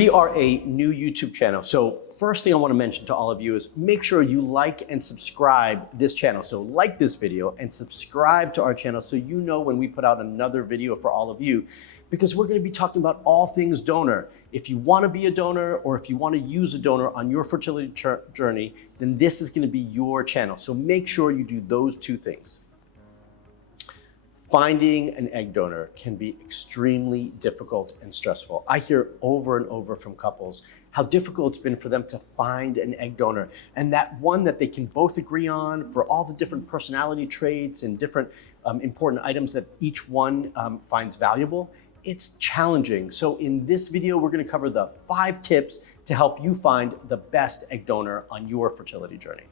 We are a new YouTube channel. So first thing I want to mention to all of you is make sure you like and subscribe this channel. So like this video and subscribe to our channel so you know when we put out another video for all of you, because we're going to be talking about all things donor. If you want to be a donor or if you want to use a donor on your fertility journey, then this is going to be your channel. So make sure you do those two things. Finding an egg donor can be extremely difficult and stressful. I hear over and over from couples how difficult it's been for them to find an egg donor, and that one that they can both agree on for all the different personality traits and different important items that each one finds valuable. It's challenging. So in this video, we're going to cover the 5 tips to help you find the best egg donor on your fertility journey.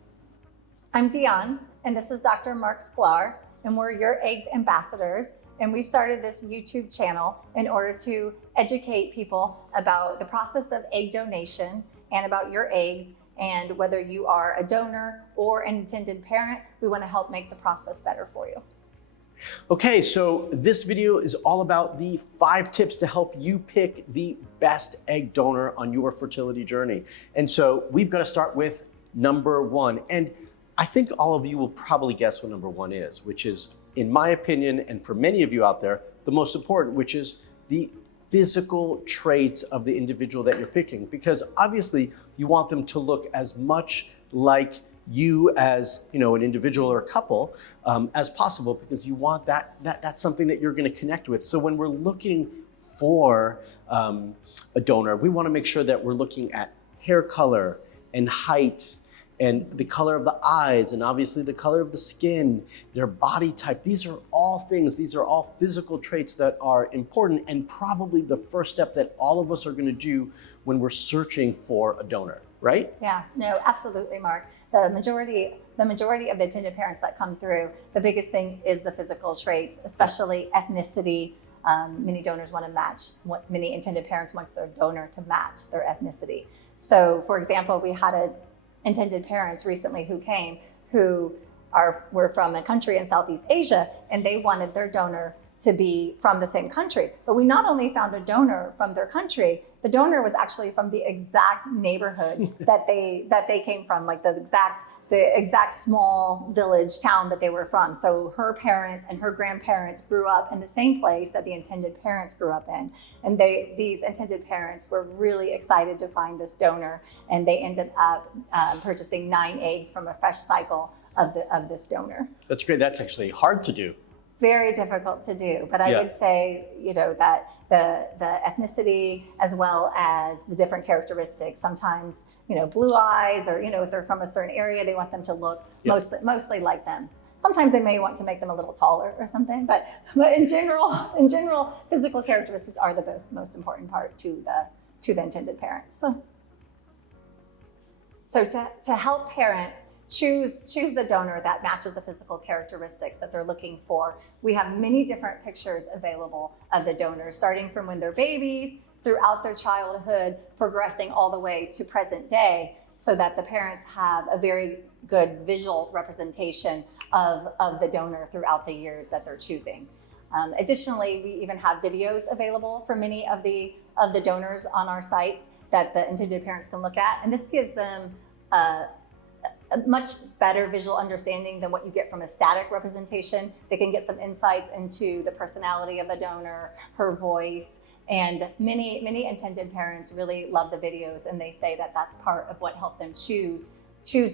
I'm Dion, and this is Dr. Mark Sklar, and we're YourEggs ambassadors. And we started this YouTube channel in order to educate people about the process of egg donation and about YourEggs. And whether you are a donor or an intended parent, we want to help make the process better for you. Okay, so this video is all about the 5 tips to help you pick the best egg donor on your fertility journey. And so we've got to start with number 1. And I think all of you will probably guess what number 1 is, which is, in my opinion, and for many of you out there, the most important, which is the physical traits of the individual that you're picking. Because obviously you want them to look as much like you as, an individual or a couple as possible, because you want that's something that you're going to connect with. So when we're looking for a donor, we want to make sure that we're looking at hair color and height and the color of the eyes, and obviously the color of the skin, their body type. These are all physical traits that are important, and probably the first step that all of us are going to do when we're searching for a donor, right? Yeah, no, absolutely, Mark. The majority of the intended parents that come through, the biggest thing is the physical traits, especially ethnicity. Many donors want to match, many intended parents want their donor to match their ethnicity. So, for example, we had intended parents recently who came who were from a country in Southeast Asia, and they wanted their donor to be from the same country. But we not only found a donor from their country, the donor was actually from the exact neighborhood that they came from, like the exact small village town that they were from. So her parents and her grandparents grew up in the same place that the intended parents grew up in. And these intended parents were really excited to find this donor, and they ended up purchasing 9 eggs from a fresh cycle of this donor. That's great. That's actually hard to do. Very difficult to do, but I would say, that the ethnicity as well as the different characteristics. Sometimes, blue eyes, or if they're from a certain area, they want them to look mostly like them. Sometimes they may want to make them a little taller or something, but in general, physical characteristics are the most important part to the intended parents. So to help parents choose the donor that matches the physical characteristics that they're looking for, we have many different pictures available of the donor, starting from when they're babies, throughout their childhood, progressing all the way to present day, so that the parents have a very good visual representation of the donor throughout the years that they're choosing. Additionally, we even have videos available for many of the donors on our sites that the intended parents can look at, and this gives them a much better visual understanding than what you get from a static representation. They can get some insights into the personality of the donor, her voice, and many intended parents really love the videos, and they say that that's part of what helped them choose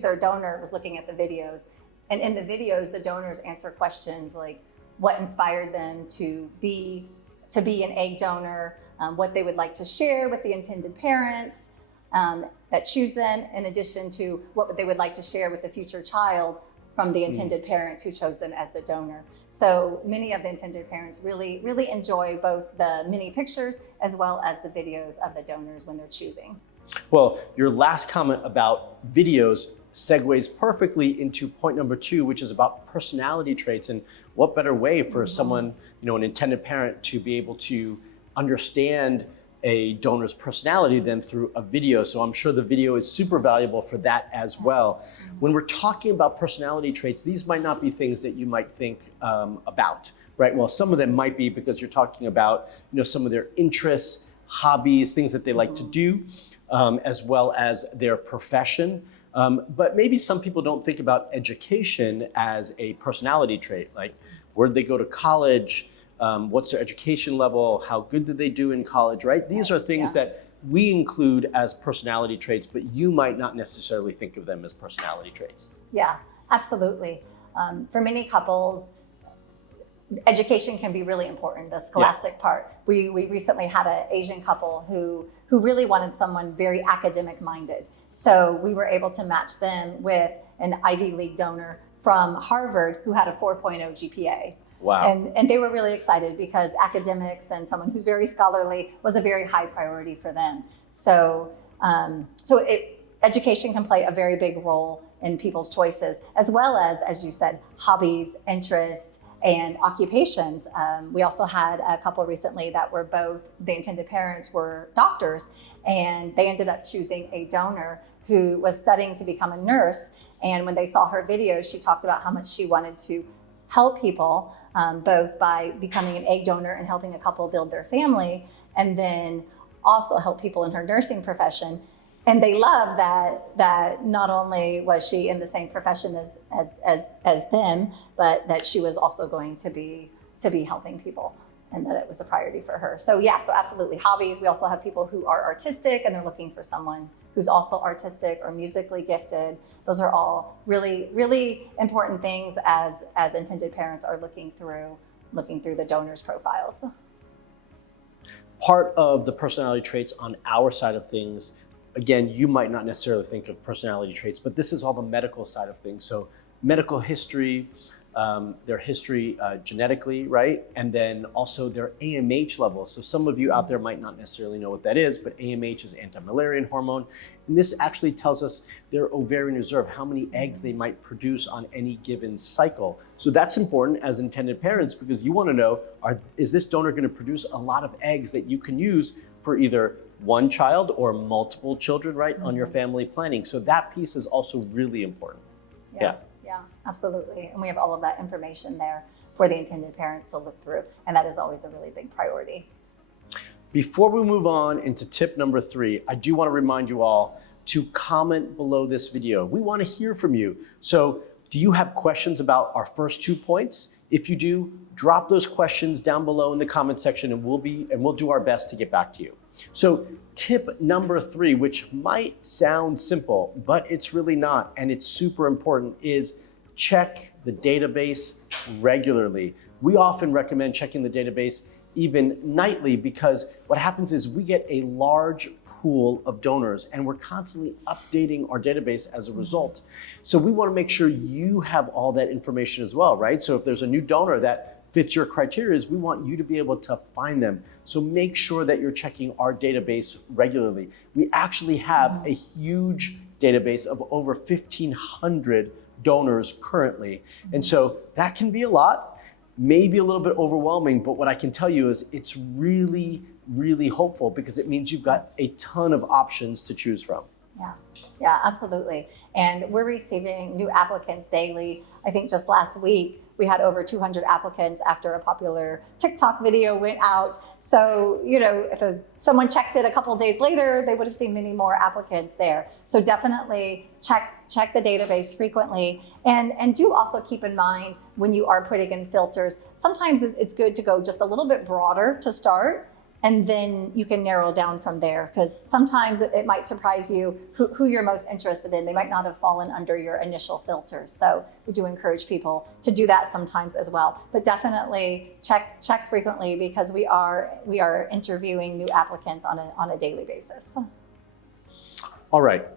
their donor, was looking at the videos. And in the videos, the donors answer questions like what inspired them to be an egg donor, what they would like to share with the intended parents that choose them, in addition to what they would like to share with the future child from the intended parents who chose them as the donor. So many of the intended parents really enjoy both the mini pictures as well as the videos of the donors when they're choosing. Well, your last comment about videos segues perfectly into point number 2, which is about personality traits. And what better way for someone, an intended parent, to be able to understand a donor's personality than through a video. So I'm sure the video is super valuable for that as well. When we're talking about personality traits, these might not be things that you might think about, right? Well, some of them might be, because you're talking about, some of their interests, hobbies, things that they like to do, as well as their profession. But maybe some people don't think about education as a personality trait, like where did they go to college, what's their education level, how good did they do in college, right? These are things that we include as personality traits, but you might not necessarily think of them as personality traits. Yeah, absolutely. For many couples, education can be really important, the scholastic part. We recently had an Asian couple who really wanted someone very academic minded. So we were able to match them with an Ivy League donor from Harvard who had a 4.0 GPA. Wow. And they were really excited because academics and someone who's very scholarly was a very high priority for them. So, education can play a very big role in people's choices, as well as you said, hobbies, interests, and occupations. We also had a couple recently that were both, the intended parents were doctors, and they ended up choosing a donor who was studying to become a nurse. And when they saw her videos, she talked about how much she wanted to help people, both by becoming an egg donor and helping a couple build their family, and then also help people in her nursing profession. And they loved that not only was she in the same profession as them, but that she was also going to be helping people, and that it was a priority for her. So yeah, so absolutely. Hobbies. We also have people who are artistic and they're looking for someone who's also artistic or musically gifted. Those are all really, really important things as intended parents are looking through the donors' profiles. Part of the personality traits on our side of things, again, you might not necessarily think of personality traits, but this is all the medical side of things. So medical history, their history genetically, right? And then also their AMH levels. So some of you out there might not necessarily know what that is, but AMH is anti-Müllerian hormone. And this actually tells us their ovarian reserve, how many eggs they might produce on any given cycle. So that's important as intended parents, because you want to know, is this donor going to produce a lot of eggs that you can use for either one child or multiple children, right, on your family planning. So that piece is also really important. Yeah, absolutely. And we have all of that information there for the intended parents to look through. And that is always a really big priority. Before we move on into tip number 3, I do want to remind you all to comment below this video. We want to hear from you. So do you have questions about our first 2 points? If you do, drop those questions down below in the comment section, and we'll do our best to get back to you. So tip number 3, which might sound simple, but it's really not, and it's super important, is check the database regularly. We often recommend checking the database even nightly, because what happens is we get a large pool of donors and we're constantly updating our database as a result. So we want to make sure you have all that information as well, right? So if there's a new donor that fits your criteria, we want you to be able to find them. So make sure that you're checking our database regularly. We actually have a huge database of over 1,500 donors currently. And so that can be a lot, maybe a little bit overwhelming, but what I can tell you is it's really, really hopeful, because it means you've got a ton of options to choose from. Yeah, absolutely. And we're receiving new applicants daily. I think just last week, we had over 200 applicants after a popular TikTok video went out. So, if someone checked it a couple of days later, they would have seen many more applicants there. So definitely check the database frequently. And do also keep in mind when you are putting in filters, sometimes it's good to go just a little bit broader to start, and then you can narrow down from there, because sometimes it might surprise you who you're most interested in. They might not have fallen under your initial filters. So we do encourage people to do that sometimes as well. But definitely check frequently, because we are interviewing new applicants on a daily basis. All right.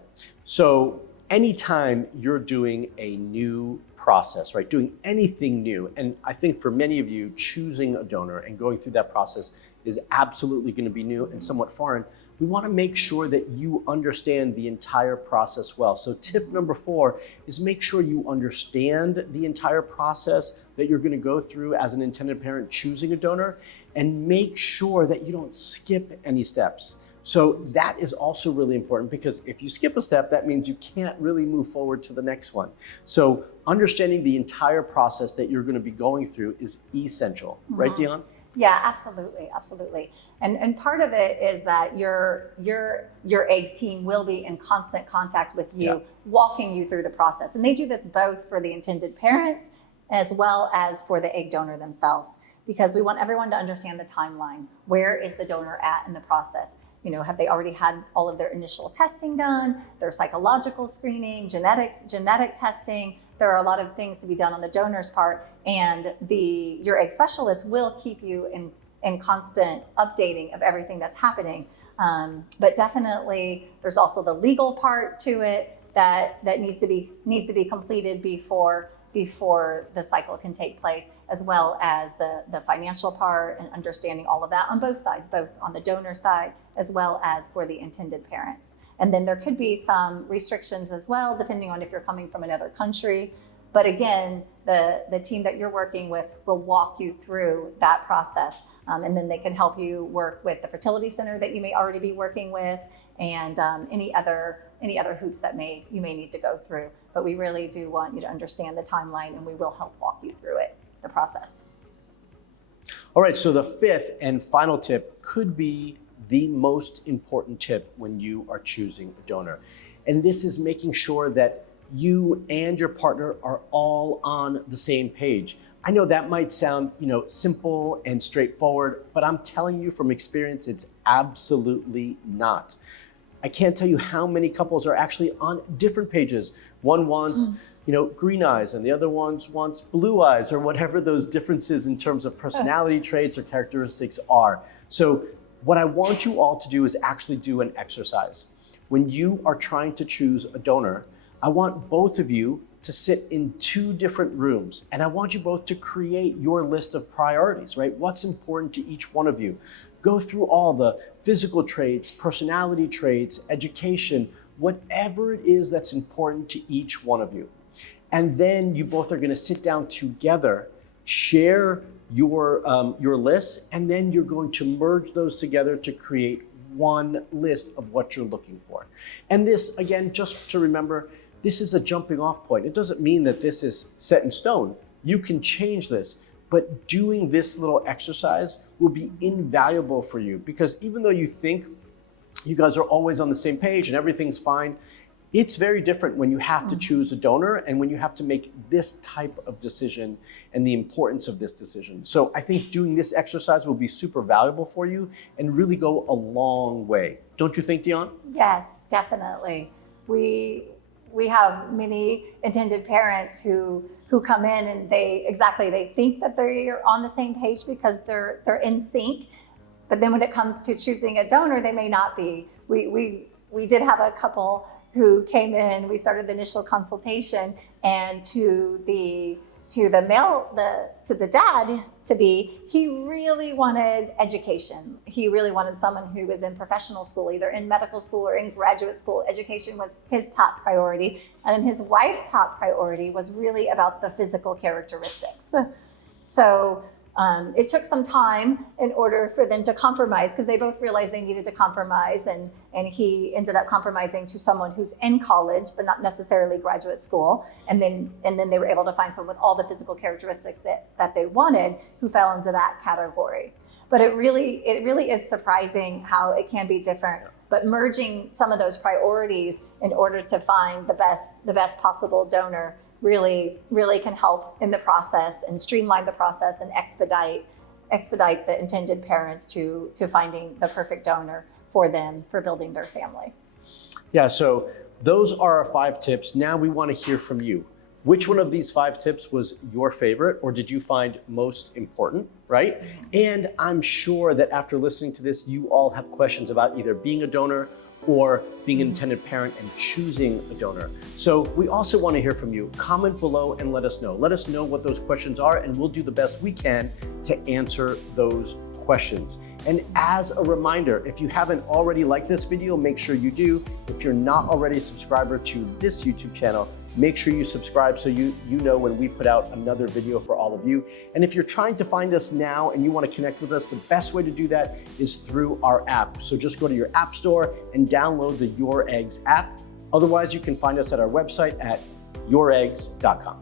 So anytime you're doing a new process, right, doing anything new, and I think for many of you, choosing a donor and going through that process is absolutely going to be new and somewhat foreign. We want to make sure that you understand the entire process well. So tip number 4 is make sure you understand the entire process that you're going to go through as an intended parent choosing a donor, and make sure that you don't skip any steps. So that is also really important, because if you skip a step, that means you can't really move forward to the next one. So understanding the entire process that you're going to be going through is essential, right, Dion? Yeah, absolutely, absolutely. And part of it is that your eggs team will be in constant contact with you, Yeah. walking you through the process. And they do this both for the intended parents as well as for the egg donor themselves, because we want everyone to understand the timeline. Where is the donor at in the process? You know, have they already had all of their initial testing done, their psychological screening, genetic testing? There are a lot of things to be done on the donor's part, and your egg specialist will keep you in constant updating of everything that's happening. But definitely, there's also the legal part to it that needs to be completed before the cycle can take place, as well as the financial part and understanding all of that on both sides, both on the donor side as well as for the intended parents. And then there could be some restrictions as well, depending on if you're coming from another country. But again, the team that you're working with will walk you through that process. And then they can help you work with the fertility center that you may already be working with, and any other hoops that you may need to go through. But we really do want you to understand the timeline, and we will help walk you through the process. All right, so the fifth and final tip could be the most important tip when you are choosing a donor. And this is making sure that you and your partner are all on the same page. I know that might sound, simple and straightforward, but I'm telling you from experience, it's absolutely not. I can't tell you how many couples are actually on different pages. One wants, green eyes, and the other one wants blue eyes, or whatever those differences in terms of personality traits or characteristics are. So what I want you all to do is actually do an exercise. When you are trying to choose a donor, I want both of you to sit in two different rooms, and I want you both to create your list of priorities, right? What's important to each one of you. Go through all the physical traits, personality traits, education, whatever it is that's important to each one of you. And then you both are going to sit down together, share your lists, and then you're going to merge those together to create one list of what you're looking for. And this, again, just to remember, this is a jumping off point. It doesn't mean that this is set in stone. You can change this, but doing this little exercise will be invaluable for you, because even though you think you guys are always on the same page and everything's fine, it's very different when you have to choose a donor and when you have to make this type of decision and the importance of this decision. So I think doing this exercise will be super valuable for you and really go a long way. Don't you think, Dion? Yes, definitely. We have many intended parents who come in and they think that they're on the same page because they're in sync. But then when it comes to choosing a donor, they may not be. We did have a couple who came in. We started the initial consultation, and to the dad to be, he really wanted education. He really wanted someone who was in professional school, either in medical school or in graduate school. Education was his top priority. And then his wife's top priority was really about the physical characteristics. So it took some time in order for them to compromise, because they both realized they needed to compromise, and he ended up compromising to someone who's in college but not necessarily graduate school, and then they were able to find someone with all the physical characteristics that they wanted, who fell into that category. But it really is surprising how it can be different, but merging some of those priorities in order to find the best possible donor really can help in the process and streamline the process and expedite the intended parents to finding the perfect donor for them for building their family. Yeah, so those are our 5 tips. Now we want to hear from you. Which one of these 5 tips was your favorite, or did you find most important, right? And I'm sure that after listening to this, you all have questions about either being a donor or being an intended parent and choosing a donor. So we also want to hear from you. Comment below and let us know. Let us know what those questions are, and we'll do the best we can to answer those questions. And as a reminder, if you haven't already liked this video, make sure you do. If you're not already a subscriber to this YouTube channel, make sure you subscribe so you know when we put out another video for all of you. And if you're trying to find us now and you want to connect with us, the best way to do that is through our app. So just go to your app store and download the YourEggs app. Otherwise, you can find us at our website at youreggs.com.